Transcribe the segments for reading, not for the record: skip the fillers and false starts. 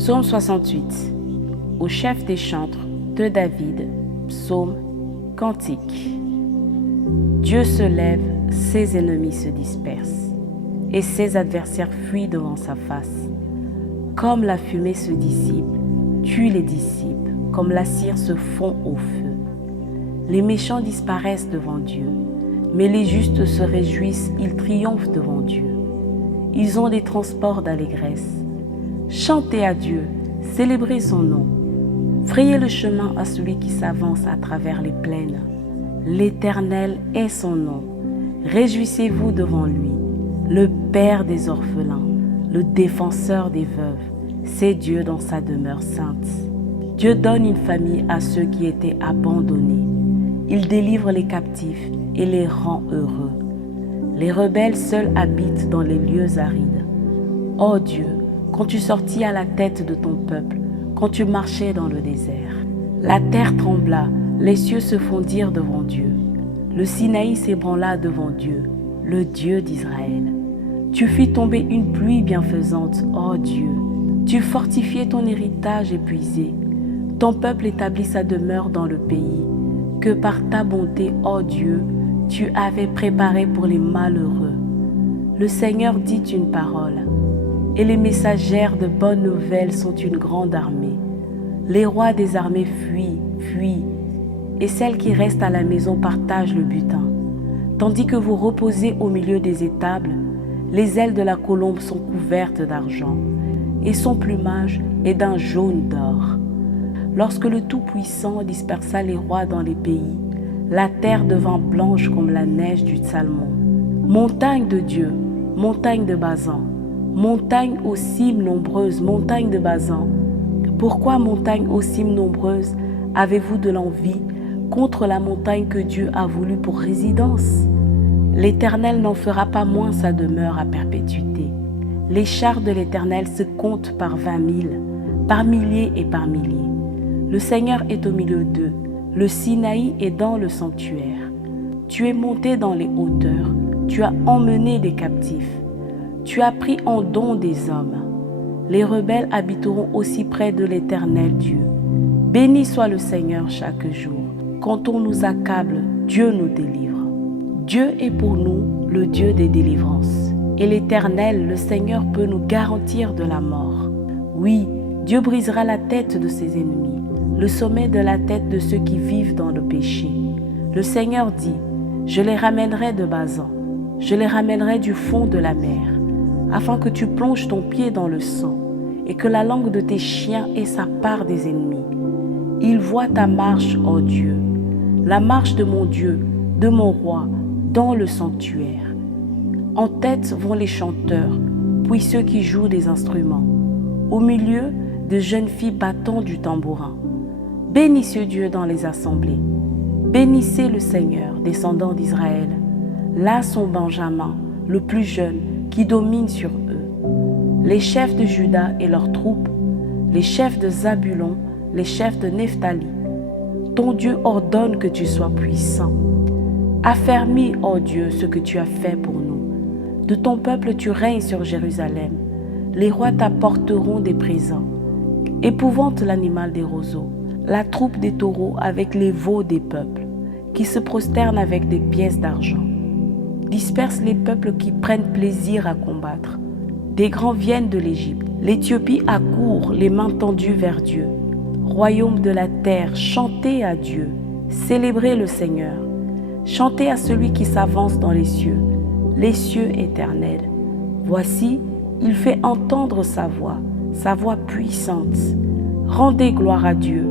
Psaume 68. Au chef des chantres de David, psaume, cantique. Dieu se lève, ses ennemis se dispersent, et ses adversaires fuient devant sa face. Comme la fumée se dissipe, tu les dissipes, comme la cire se fond au feu. Les méchants disparaissent devant Dieu, mais les justes se réjouissent, ils triomphent devant Dieu. Ils ont des transports d'allégresse. Chantez à Dieu, célébrez son nom. Frayez le chemin à celui qui s'avance à travers les plaines. L'Éternel est son nom. Réjouissez-vous devant lui. Le Père des orphelins, le défenseur des veuves, c'est Dieu dans sa demeure sainte. Dieu donne une famille à ceux qui étaient abandonnés. Il délivre les captifs et les rend heureux. Les rebelles seuls habitent dans les lieux arides. Ô Dieu, quand tu sortis à la tête de ton peuple, quand tu marchais dans le désert, la terre trembla, les cieux se fondirent devant Dieu. Le Sinaï s'ébranla devant Dieu, le Dieu d'Israël. Tu fis tomber une pluie bienfaisante, ô Dieu. Tu fortifiais ton héritage épuisé. Ton peuple établit sa demeure dans le pays, que par ta bonté, ô Dieu, tu avais préparé pour les malheureux. Le Seigneur dit une parole, et les messagères de bonnes nouvelles sont une grande armée. Les rois des armées fuient, et celles qui restent à la maison partagent le butin. Tandis que vous reposez au milieu des étables, les ailes de la colombe sont couvertes d'argent, et son plumage est d'un jaune d'or. Lorsque le Tout-Puissant dispersa les rois dans les pays, la terre devint blanche comme la neige du Salmon. Montagne de Dieu, montagne de Bazan, montagne aux cimes nombreuses, montagne de Bazan. Pourquoi, montagne aux cimes nombreuses, avez-vous de l'envie contre la montagne que Dieu a voulu pour résidence? L'Éternel n'en fera pas moins sa demeure à perpétuité. Les chars de l'Éternel se comptent par 20 000, par milliers et par milliers. Le Seigneur est au milieu d'eux, le Sinaï est dans le sanctuaire. Tu es monté dans les hauteurs, tu as emmené des captifs, tu as pris en don des hommes. Les rebelles habiteront aussi près de l'Éternel Dieu. Béni soit le Seigneur chaque jour. Quand on nous accable, Dieu nous délivre. Dieu est pour nous le Dieu des délivrances. Et l'Éternel, le Seigneur, peut nous garantir de la mort. Oui, Dieu brisera la tête de ses ennemis, le sommet de la tête de ceux qui vivent dans le péché. Le Seigneur dit, je les ramènerai de Bazan, je les ramènerai du fond de la mer, afin que tu plonges ton pied dans le sang, et que la langue de tes chiens ait sa part des ennemis. Ils voient ta marche, ô Dieu, la marche de mon Dieu, de mon roi, dans le sanctuaire. En tête vont les chanteurs, puis ceux qui jouent des instruments. Au milieu, de jeunes filles battant du tambourin. Bénissez Dieu dans les assemblées. Bénissez le Seigneur, descendant d'Israël. Là sont Benjamin, le plus jeune, qui domine sur eux. Les chefs de Juda et leurs troupes, les chefs de Zabulon, les chefs de Nephtali. Ton Dieu ordonne que tu sois puissant. Affermis, ô Dieu, ce que tu as fait pour nous. De ton peuple tu règnes sur Jérusalem. Les rois t'apporteront des présents. Épouvante l'animal des roseaux, la troupe des taureaux avec les veaux des peuples, qui se prosternent avec des pièces d'argent. Disperse les peuples qui prennent plaisir à combattre. Des grands viennent de l'Égypte. L'Éthiopie accourt, les mains tendues vers Dieu. Royaume de la terre, chantez à Dieu, célébrez le Seigneur. Chantez à celui qui s'avance dans les cieux éternels. Voici, il fait entendre sa voix puissante. Rendez gloire à Dieu.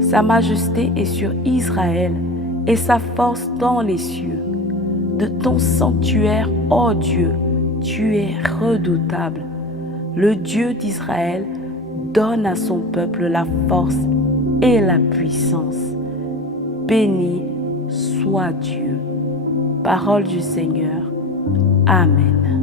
Sa majesté est sur Israël et sa force dans les cieux. De ton sanctuaire, ô Dieu, tu es redoutable. Le Dieu d'Israël donne à son peuple la force et la puissance. Béni soit Dieu. Parole du Seigneur. Amen.